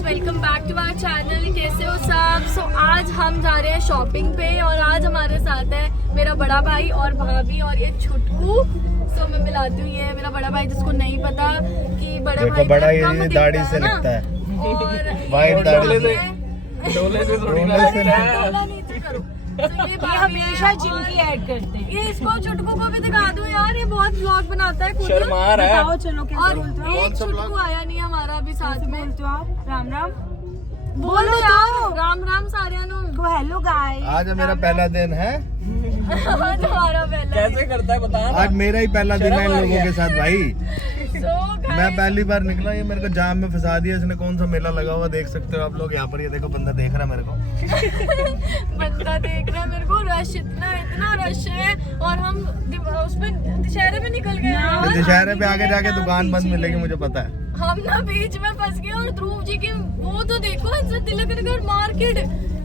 Welcome back to our channel. कैसे हो सब? सो आज हम जा रहे हैं शॉपिंग पे और आज हमारे साथ है मेरा बड़ा भाई और भाभी और ये छुटकू। सो मैं मिलाती हूँ, ये मेरा बड़ा भाई जिसको नहीं पता कि बड़ा भाई बड़ा ये दाढ़ी से लगता है और वाइट दाढ़ी से ये हमेशा जिम की ऐड करते हैं। ये इसको छुटकू को भी दिखा दो यार, ये बहुत व्लॉग बनाता है खुद। शर्मा रहा है। चलो और एक छुटकू आया नहीं हमारा अभी साथ में। तो आप राम राम बोलो यार, राम राम सारिया नु। तो हेलो गाइस, आज मेरा पहला दिन है। आज हमारा पहला कैसे करता है बता। आज मेरा ही पहला दिन है इन लोगों के साथ भाई। So, मैं पहली बार निकला, ये मेरे को जाम में फंसा दिया इसने। कौन सा मेला लगा हुआ देख सकते हो आप लोग यहाँ पर। ये देखो बंदा देख रहा है मेरे को। बंदा देख रहा है मेरे को। रश इतना रश है और हम उसमें दशहरे में निकल गए। दशहरे पे आगे जाके दुकान बंद मिलेगी मुझे पता है। हम ना बीच में फंस गए और ध्रुव जी की वो तो देखो, तिलक नगर मार्केट,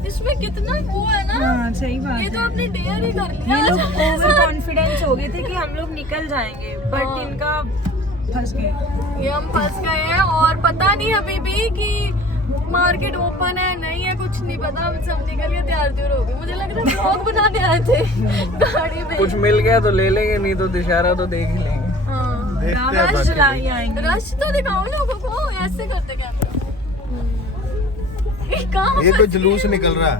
इसमें कितना वो है ना। हाँ, सही बात ये तो है। अपने डेयर ही कर लिया। ये लोग ओवर कॉन्फिडेंस हो गए थे कि हम लोग निकल जाएंगे, बट इनका फंस गए। ये हम फंस गए हैं और पता नहीं अभी भी कि मार्केट ओपन है नहीं है, कुछ नहीं पता। हम सब निकल के तैयार हो गए। मुझे लग रहा है व्लॉग बनाने आए थे गाड़ी में। कुछ मिल गया तो ले लेंगे, नहीं तो दशहरा तो देख ही लेंगे। हाँ, देखते हैं रश बाकी। लाई आएंगे। रश तो दिखाओ लोगों को, ऐसे करते कैमरा। ये कोई जुलूस निकल रहा है।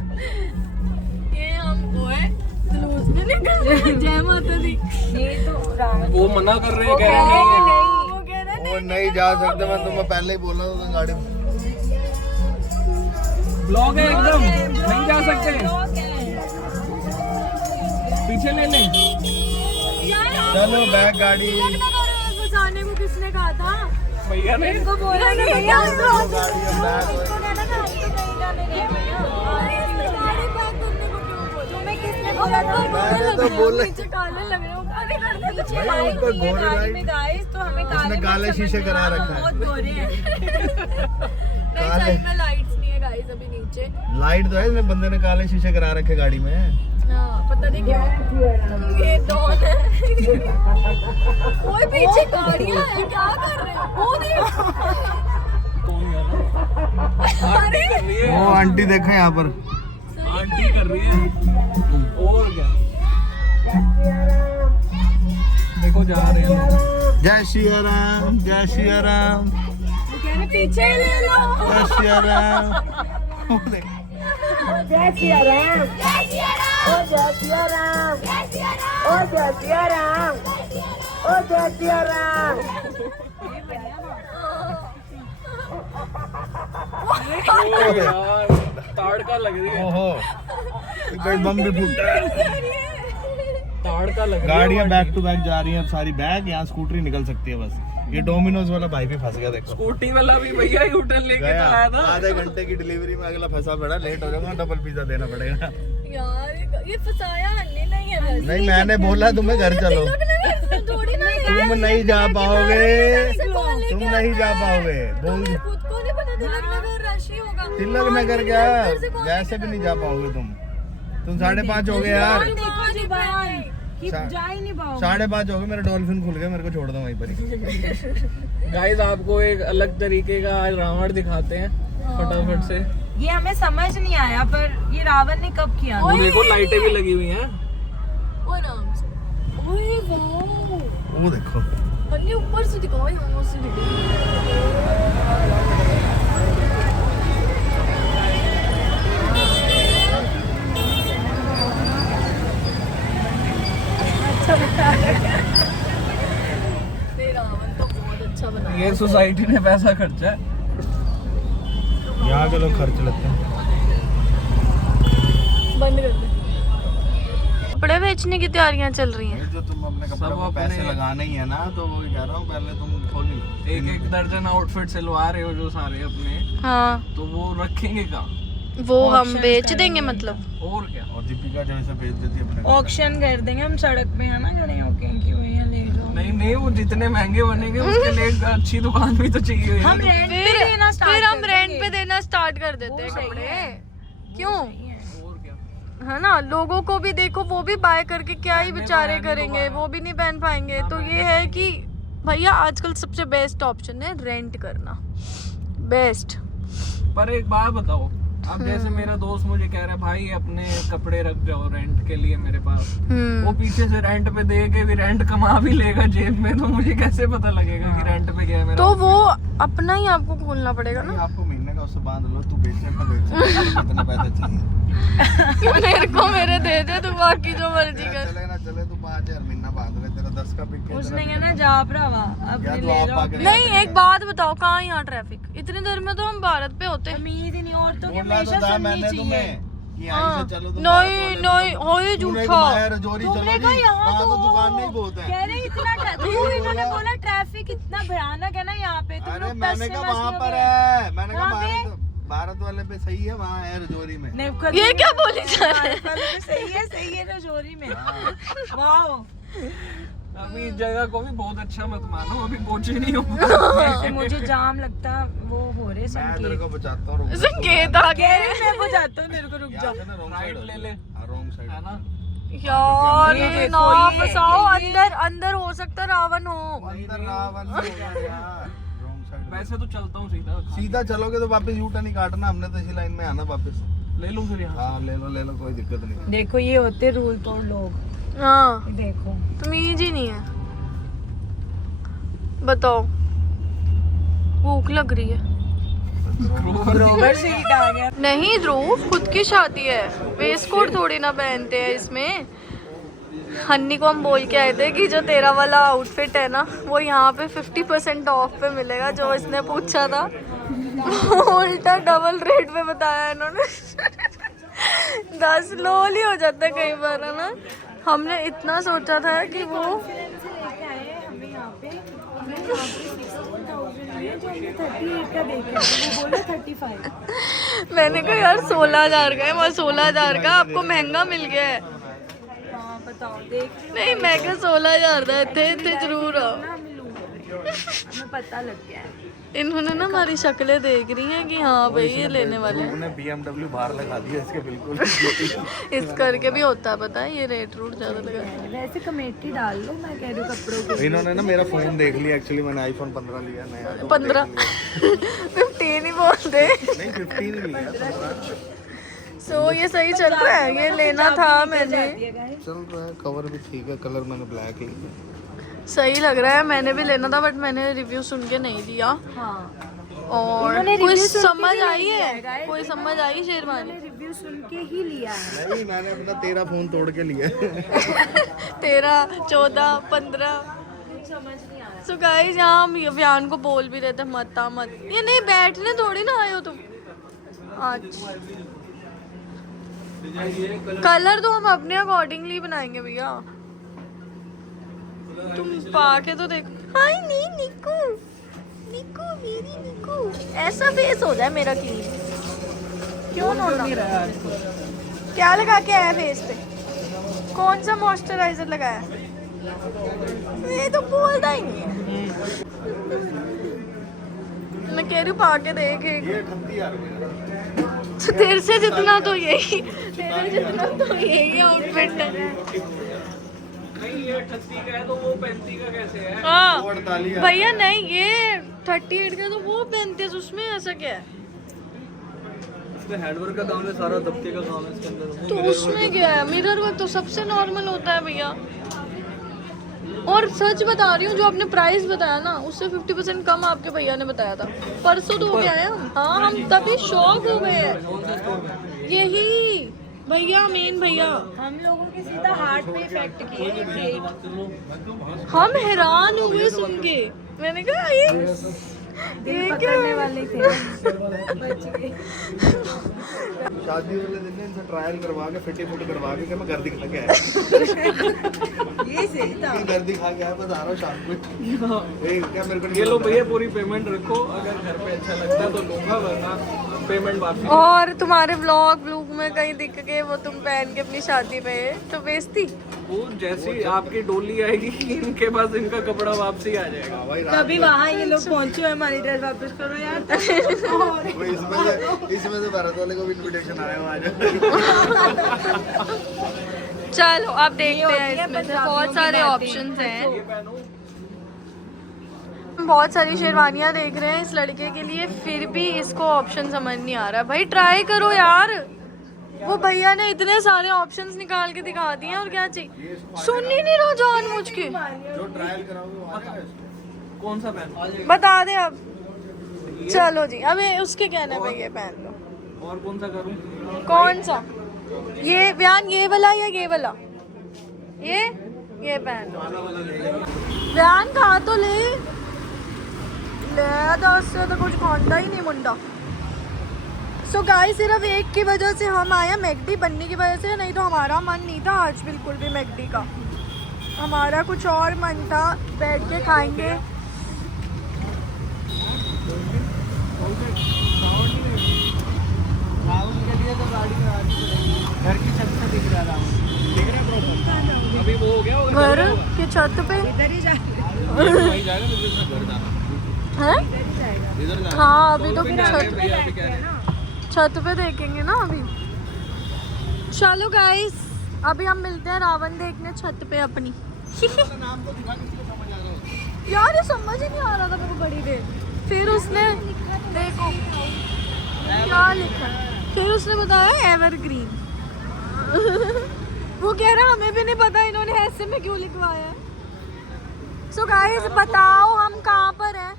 ये हम वो है जुलूस में निकल रहे हैं। जय माता दी। ये तो रावण वो मना कर रहे हैं, कह रहे नहीं। वो कह रहे हैं वो नहीं जा सकते, मैं तुम्हें पहले ही बोला था गाड़ी में। ब्लॉग है एकदम, नहीं जा सकते। पीछे ले लें। चलो बैक गाड़ी। बचाने को किसने कहा था? भैया ने को बोला नहीं, नहीं भैया गाड़ी में बैक तुम्हें किसने बोला था? मैंने तो बोला। भाई ऊपर ये गोरे गाड़ी लाइट। में गाइस, तो हमें इसने काले शीशे करा रखा है। बहुत गोरे हैं। नहीं सही में लाइट्स नहीं है गाइस अभी नीचे। लाइट तो है, इसने बंदे ने काले शीशे करा रखे गाड़ी में। हाँ, पता नहीं क्यों। ये डॉन है। कोई पीछे गाड़ियाँ हैं, क्या कर रहे हो? वो देखो। आंटी कर रही है। वो आंटी देखो यहाँ पर। आंटी कर रही है और क्या। देखो जा रहे हैं लोग। जय श्री राम, जय श्री राम, वो कह रहे पीछे ले लो। जय श्री राम। वो देख। जय सिया राम, ओ जय सिया राम, ओ जय सिया राम, ओ जय सिया राम। ओ यार, ताड़का लग रही है। ओहो, कोई बम भी फूटा है। ताड़का लग रही है। गाड़ियाँ बैक टू बैक जा रही हैं अब सारी। बैक यहाँ स्कूटरी निकल सकती है बस। ये डोमिनोज वाला भाई भी फंस गया देखो। स्कूटी वाला भी भैया ही होटल लेके गया चलाया था। आधे घंटे की डिलीवरी में अगला फंसा पड़ा। लेट हो जाऊंगा, डबल पिज्जा देना पड़ेगा। यार ये फसाया हल्ले नहीं है बस। नहीं मैंने बोला तुम्हें घर चलो। थोड़ी ना तुम नहीं जा पाओगे, तुम नहीं जा पाओगे। बोल खुद को नहीं पता तिलक नगर रश ही होगा। तिलक नगर क्या, वैसे भी नहीं जा पाओगे तुम 5:30 हो गए यार। देखो जी बयान कि जा ही नहीं पाओगे। 5:30 हो गए, मेरे डॉल्फिन खुल गए। मेरे को छोड़ दो वहीं पर ही। गाइस आपको एक अलग तरीके का आज रावण दिखाते हैं फटाफट से। ये हमें समझ नहीं आया, पर ये रावण ने कब किया? वो देखो लाइटें भी लगी हुई हैं। वो नाम से। ओए वाओ, वो देखो अन्य ऊपर से दिखाओ, यहाँ से दिखाओ। रावण तो बहुत अच्छा बना। ये सोसाइटी ने पैसा खर्चा है। यहाँ के लोग खर्च लेते हैं। बंद कर दे। कपड़े बेचने की तैयारियां चल रही हैं। जो तुम अपने कपड़ों को पैसे लगाने ही है ना, तो वो कह रहा हूँ पहले तुम खोली। एक दर्जन आउटफिट सिलवा रहे हो जो सारे अपने, हाँ तो वो रखेंगे कहाँ? वो हम बेच देंगे मतलब। और क्या? और दीपिका जैसे बेच देती है अपने ऑक्शन कर देंगे हम सड़क पे, है ना, खड़े होके कि भैया ले जाओ। नहीं, वो जितने महंगे बनेंगे उसके लिए एक अच्छी दुकान भी तो चाहिए। हम रेंट पे देना फिर हम रेंट पे देना स्टार्ट कर देते हैं कपड़े। क्यों? और क्या? है ना, लोगों को भी देखो, वो भी बाय करके क्या ही बेचारे करेंगे, वो भी नहीं पहन पाएंगे। तो ये है कि भैया आजकल सबसे बेस्ट ऑप्शन है रेंट करना, बेस्ट। पर एक बात बताओ, अब जैसे मेरा दोस्त मुझे कह रहा है भाई अपने कपड़े रख जाओ रेंट के लिए मेरे पास, वो पीछे से रेंट पे दे के भी रेंट कमा भी लेगा जेब में, तो मुझे कैसे पता लगेगा कि रेंट पे गया है मेरा? तो वो अपना ही आपको खोलना पड़ेगा ना। आपको महीने का उससे बांध लो, तू बेचे ना बेचे, कितना पैसा चाहिए मेरे को मेरे दे दे, तू बाकी जो मर्जी कर। चले ना चले, तू 5,000 महीना बांध ले, तेरा 10 का बिक गया। उसने कहना जा भरावा अपने ले जाओ। नहीं, एक बात बताओ, कहाँ यहाँ ट्रैफिक? इतनी देर में तो हम भारत पे होते। उम्मीद ही नहीं, औरतों की बोलना हमेशा तो था सुननी मैंने चाहिए। तुम्हें कि यहाँ से चलो, तुम नहीं नहीं, हो ही झूठा। रजौरी तुमने चलो कहा जी, यहाँ वहाँ तो तो दुकान नहीं बहुत है। कह रहे इन्होंने बोला ट्रैफिक इतना भयानक है ना यहाँ पे, तुम अरे लोग मैंने कहा वहाँ पर है, मैंने कहा भारत वाले पे सही है, वहाँ है रजौरी में। ये क्या बोली जा रहे हैं? सही है रजौरी में। वाह, अभी इस जगह को भी बहुत अच्छा मत मानो, अभी पहुंचे नहीं हो। मुझे जाम लगता वो हो रहे मैं तेरे संकेत। को बचाता हूँ, संकेत आ गया। मैं वो जाता हूँ, मेरे को रुक जा। राइट ले ले, रॉन्ग साइड है ना? यार ये ये देखो, ना ये- फंसाओ, अंदर अंदर हो सकता है रावण हो। अंदर रावण हो गया यार, wrong side। वैसे तो चलता हूँ सीधा, सीधा चलोगे तो वापस यू टर्न ही काटना, हमने तो इसी लाइन में आना वापस। ले लूँ फिर यहाँ। हाँ ले लो, कोई दिक्कत नहीं। देखो ये होते रूल तोड़ लोग, हाँ, देखो तमीज ही नहीं है। बताओ, भूख लग रही है। बरोबर सीट आ गया। नहीं ध्रुव, खुद की शादी है, वेस्ट कोट थोड़ी ना पहनते हैं इसमें। हन्नी को हम बोल के आए थे कि जो तेरा वाला आउटफिट है ना, वो यहाँ पे 50% ऑफ पे मिलेगा, जो इसने पूछा था। उल्टा डबल रेट पे बताया इन्होंने। 10 लोल ही हो जाता है कई बार, है ना। हमने इतना सोचा था कि वो लेके आए हमें यहाँ पे 16,000 में, जो हमने 38 का देखा, वो बोला 35। मैंने कहा यार 16,000 का है, वहाँ 16,000 का आपको महंगा मिल गया है। हाँ बताओ, देख नहीं, मैं क्या 16,000 का थे जरूर आओ। ना मिलूँ, हमें पता लग गया है। इन्होंने ना हमारी शक्लें देख रही हैं कि हाँ भाई ये लेने वाले हैं। उन्होंने BMW बाहर लगा दिया इसके बिल्कुल। इस करके भी होता है, पता है, ये रेट रूट ज्यादा लगा। वैसे कमेटी डाल लो, मैं कह रही हूँ कपड़ों की। इन्होंने ना मेरा फोन देख लिया, एक्चुअली मैंने iPhone 15 लिया नया, तो 15 15 ही बोलते। नहीं 15 ही लिया 15। सो ये सही चल रहा है, ये लेना था मैंने। चल रहा है, कवर भी ठीक है, कलर मैंने ब्लैक लिया। सही लग रहा है, मैंने भी लेना था बट मैंने रिव्यू सुन के नहीं लिया। हाँ, और इन्होंने कोई review सुन के समझ भी आई नहीं लिया है? है, guys। कोई समझ आई शेरवानी? मैंने रिव्यू सुन के ही लिया है। नहीं मैंने अपना 13 फोन तोड़ के लिया। 13, 14, 15। समझ नहीं आ रहा। सो गाइस, यहाँ हम व्यान को बोल भी रहे थे मत आ मत, ये नहीं बैठने थोड़ी ना आए हो तुम आज। कलर तो हम अपने अकॉर्डिंगली बनाएंगे भैया, तुम पाके तो देखो। हाय नहीं निकू, निकू मेरी निकू, ऐसा फेस हो जाए मेरा क्यों नोना? क्या लगा के आया फेस पे? कौन सा मॉइस्चराइजर लगाया? ये तो बोलता ही नहीं है। मैं कह रही हूँ पाके देख एक। ये 38,000 में। तेरे से जितना तो यही, तेरे जितना तो यही आउटफिट है। नहीं ये 38 का है तो वो 35 का कैसे है? हाँ 48,000। भैया नहीं, ये 38 का तो वो 35, उसमें ऐसा क्या है? इसमें हैंडवर्क का काम है, सारा दबके का काम है इसके अंदर। तो उसमें क्या है? मिरर वर्क तो सबसे नॉर्मल होता है भैया। और सच बता रही हूँ, जो आपने प्राइस बताया ना, उससे 50% कम आपके भैया ने बताया था। परसों तो हो गया है हम, हाँ हम तभी शॉक हो गए हैं। यही भैया, मेन भैया, हम लोगों के सीधा हार्ट पे इफेक्ट किए। हम हैरान हुए सुन के। मैंने कहा ये पकड़ने वाले थे। शादी वाले दिन इनसे ट्रायल करवा के फिटी फुटी करवा के कि मैं घर दिखा के आया। ये सही था। घर दिखा के आया, बस आ रहा हूँ शाम को। क्या मेरे को ये लो भैया पूरी पेमेंट रखो, अगर घर पे अच्छा लगता है तो लूंगा, वरना पेमेंट वापस। और तुम्हारे व्लॉग में कहीं दिख गए वो तुम पहन के अपनी शादी में, तो बेइज्जती। वो जैसी आपकी डोली आएगी इनके पास इनका कपड़ा वापसी आ जाएगा। तभी वहाँ ये लोग पहुँचे हुए, हमारी ड्रेस वापस करो यार। इसमें से भारत वाले को भी इनविटेशन आया हुआ आज। चलो अब देखते हैं, इसमें से बहुत सारे ऑप्शंस हैं। बहुत सारी शेरवानियां देख रहे हैं इस लड़के के लिए, फिर भी इसको ऑप्शन समझ नहीं आ रहा। भाई ट्राई करो यार, वो भैया ने इतने सारे ऑप्शंस निकाल के दिखा दिए और क्या चाहिए, सुन ही नहीं रहा जानबूझ के। जो ट्रायल कराओगे वो आएगा। कौन सा पहन? बता दे अब। चलो जी, अब उसके कहने पे ये पहन लो। और कौन सा करूं? कौन सा? ये बयान, ये वाला या ये वाला? ये पहन लो। बयान खा तो ले 10 से तो कुछ खाता ही नहीं मुंडा। सो गाइस, सिर्फ एक की वजह से हम आए मैकडी बनने की वजह से, नहीं तो हमारा मन नहीं था आज बिल्कुल भी मैकडी का। हमारा कुछ और मन था, बैठ के खाएंगे। राहुल के लिए तो गाड़ी में आनी पड़ेगी, घर की छत से दिख रहा है राहुल, दिख रहा है प्रॉपर। अभी वो हो गया घर की छत पे इधर ही जाएगा तो घर जाना है। इधर जाना। हाँ, अभी तो फिर छत पे देखेंगे ना अभी। चलो गाइस, अभी हम मिलते हैं रावण देखने छत पे अपनी। यार ये समझ ही नहीं आ रहा था मेरे को बड़ी देर। फिर उसने देखो क्या लिखा, फिर उसने बताया एवरग्रीन। वो कह रहा हमें भी नहीं पता इन्होंने ऐसे में क्यों लिखवाया है। सो गाइस, बताओ हम कहाँ पर हैं,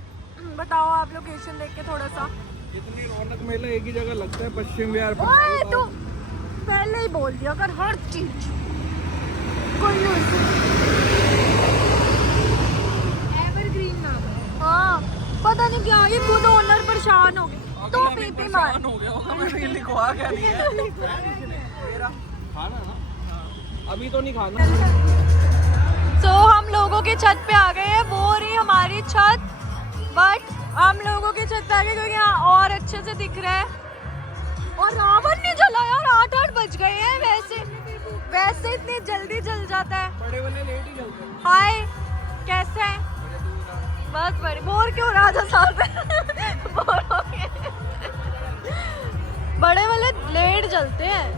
बताओ आप लोकेशन देख के थोड़ा सा। इतनी रौनक मेला एक ही जगह लगता है, पश्चिम विहार। ओए तू पहले ही बोल दिया कर हर चीज कोई एवरग्रीन नाम है। हाँ, पता नहीं क्या, ये खुद ओनर परेशान हो गए तो पीपी मार हो गया होगा, मैं लिखवा क्या नहीं है। खाना ना, अभी तो नहीं खाना। सो हम लोगों की छत पे आ गए हैं, वो रही हमारी छत, बट हम लोगों की छत पे आ गए क्योंकि यहाँ और अच्छे से दिख रहा है। और रावण नहीं जला यार, 8 बज गए हैं। वैसे इतनी जल्दी जल जाता है। बड़े वाले लेट ही जलते हैं। हाय, कैसे हैं? बस बड़े बोर क्यों रहा था साथ में? बोर हो गए। बड़े वाले लेट जलते हैं।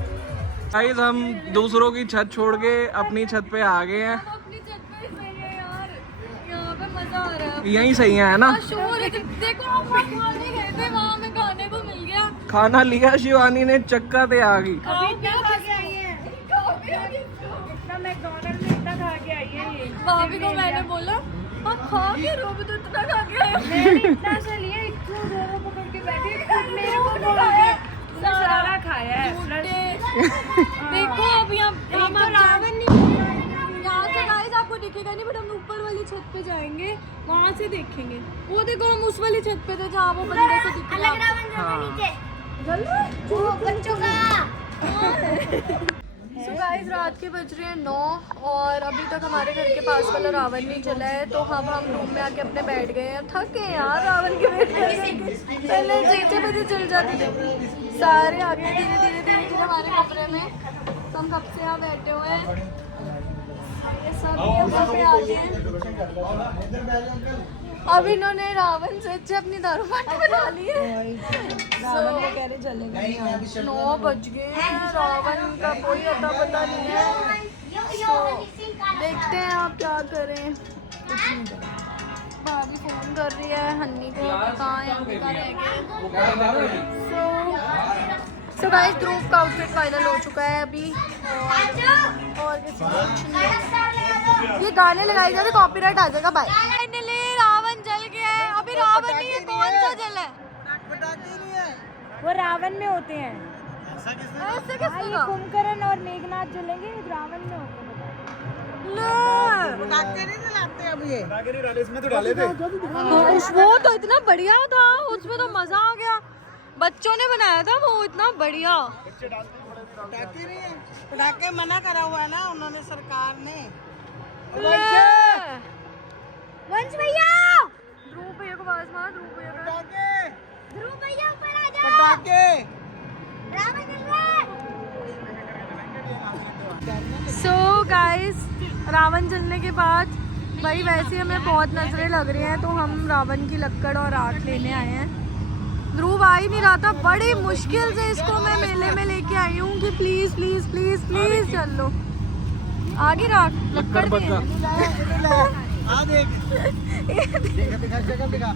गाइस, हम दूसरों की छत छोड़ के अपनी छत पे आ गए हैं। अपनी छत पे ही सही है यार, यहाँ पे मजा आ रहा है। यहीं सही है ना? शोर है, देखो हम वहाँ खाने गए थे, वहाँ हमें खाने को मिल गया। खाना लिया, शिवानी ने चक्का ते आ गई। अभी क्या खा के आई है? इतना मैकडॉनल्ड में इतना खा के आई है ये। भाभी को मैंने बोला हम खा के रो भी तो इतना खा के आए। मैंने इतना सा लिया, इतना जोरों पकड़ के बैठी, मेरे को बोला सारा खाया है। देखो अब यहाँ तो रावण नहीं यहाँ से गाइस आपको दिखेगा नहीं, बट हम ऊपर वाली छत पे जाएंगे, वहाँ से देखेंगे। वो देखो हम उस वाली छत पे थे जहाँ वो बंदे से दिख रहा है। So guys, रात के बज रहे हैं 9 और अभी तक हमारे घर के पास वाला रावण नहीं चला है, तो हम रूम में आके अपने बैठ गए हैं। थक गए यार रावण के वेट करके। पहले 6 बजे चल जाते थे, सारे आ गए धीरे धीरे हमारे कमरे में। तो हम कब से यहाँ बैठे हुए हैं, ये सब यहाँ पे आ गए हैं। अब इन्होंने रावण से अच्छे अपनी दारू पार्टी बना ली है। रावण को कह रहे चलेगा नहीं आज। 9 बज गए हैं, रावण का कोई अता पता नहीं है। तो देखते हैं आप क्या करें। भाभी फोन कर रही है हन्नी को, कहाँ है अभी का रह गए। सो गाइस, ध्रुव का आउटफिट फाइनल हो चुका है अभी, और किसी को कुछ नहीं। ये गाने लगाए जाते कॉपीराइट आ जाएगा। बाय। फाइनली रावण जल गया है। अभी रावण नहीं है, कौन सा जल है? वो रावण में होते हैं। ऐसे किसने कहा? कुंभकर्ण और मेघनाथ जलेंगे, रावण में होते हैं। इसमें तो डाले थे। वो तो इतना बढ़िया था, उसमें तो मजा आ गया। बच्चों ने बनाया था वो इतना बढ़िया। पटाखे मना करा हुआ है ना उन्होंने, सरकार ने। वंश भैया, ध्रुव भैया को आवाज मार, ध्रुव भैया को। ध्रुव भैया ऊपर आ जाओ। पटाखे रावण चल रहा है। सो गाइस, रावण जलने के बाद भाई वैसे हमें बहुत नजरें लग रही हैं, तो हम रावण की लक्कड़ और आग लेने आए हैं। ध्रुव आ ही नहीं रहा था, बड़ी मुश्किल से इसको मैं मेले में लेके आई हूँ कि प्लीज प्लीज प्लीज प्लीज चल लो। आगे राख लक्कड़ दे। दिखा शक्ल दिखा।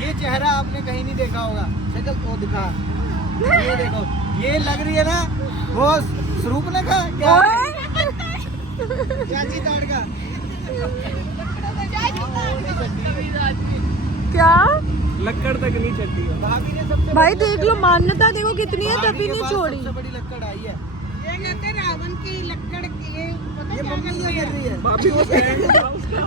ये चेहरा आपने कहीं नहीं देखा होगा। शक्ल को दिखा। ये देखो, ये लग रही है ना वो स्वरूप ने का क्या चाची ताड़ का क्या लक्कड़ तक नहीं चलती है। भाभी ने सबसे भाई देख लो, मान्यता देखो कितनी है, भाभी तभी के नहीं पास छोड़ी। सबसे बड़ी लक्कड़ आई है। ये कहते हैं रावण की लक्कड़ की ये मम्मी ये कर रही है। भाभी वो स्टैंड था उसका।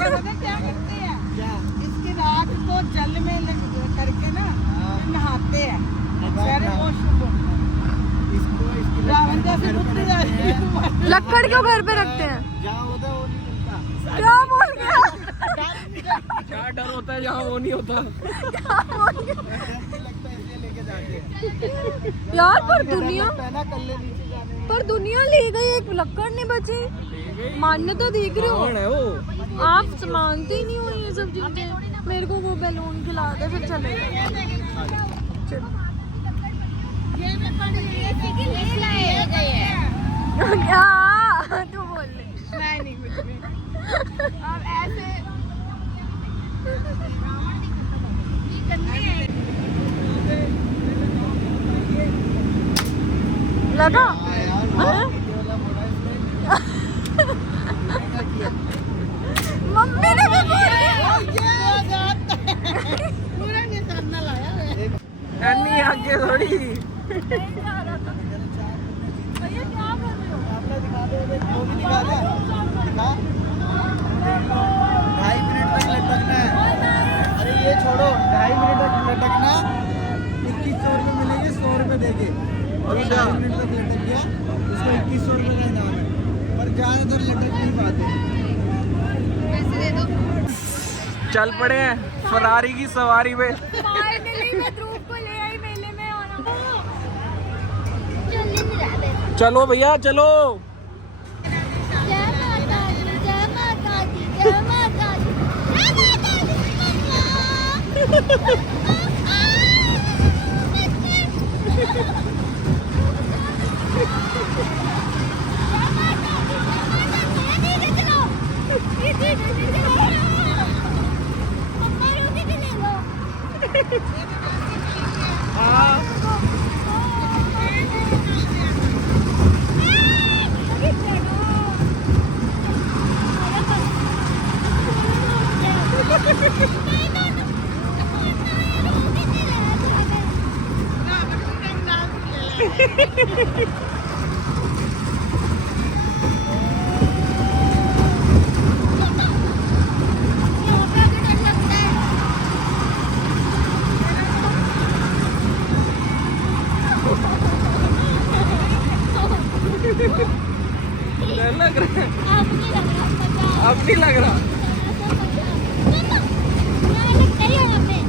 पता क्या करते हैं? क्या? इसकी राख को जल में करके ना नहाते हैं। सारे वो शुभ इसको रावण जैसे बुद्धि जाती है। लक्कड़ क्यों घर पे रखते हैं? जहाँ होता है वो नहीं मिलता। क्या बोल गया? क्या डर होता है जहाँ वो नहीं होता। डर नहीं लगता इसलिए लेके जाते हैं। यार पर दुनिया, लगता है ना कल्ले नीचे जाने में। पर दुनिया ले गई, एक लक्कड़ नहीं बची। मान्यता देख रहे कौन है वो? हो आप? मानते ही नहीं हो ये सब चीजें। मेरे को वो बैलून खिला दे फिर चले। क्या तू बोल ले। नहीं कुछ नहीं। अब ऐसे लगा हाँ? मम्मी ने भी बोल दिया। पूरा निशाना लाया है। अन्नी आगे थोड़ी। भैया क्या कर रहे हो? आपने दिखा दे, वो भी दिखा दे। दिखा। 2.5 मिनट तक लटकना है। अरे ये छोड़ो, 2.5 मिनट तक लटकना। 2100 रुपये मिलेंगे, 100 रुपये देके। अभी 2.5 मिनट तक लटक गया, उसको 2100 रुपये का इनाम है। पर ज़्यादातर लटक नहीं पाते। चल पड़े हैं फरारी की सवारी पे। फाइनली मैं ध्रुव को ले आई मेले में और चलो भैया चलो। जय माता दी, जय माता दी, जय माता दी, जय माता दी। डर लग रहा है। अब नहीं लग रहा मजा। अब नहीं लग रहा। लगता ही है हमें।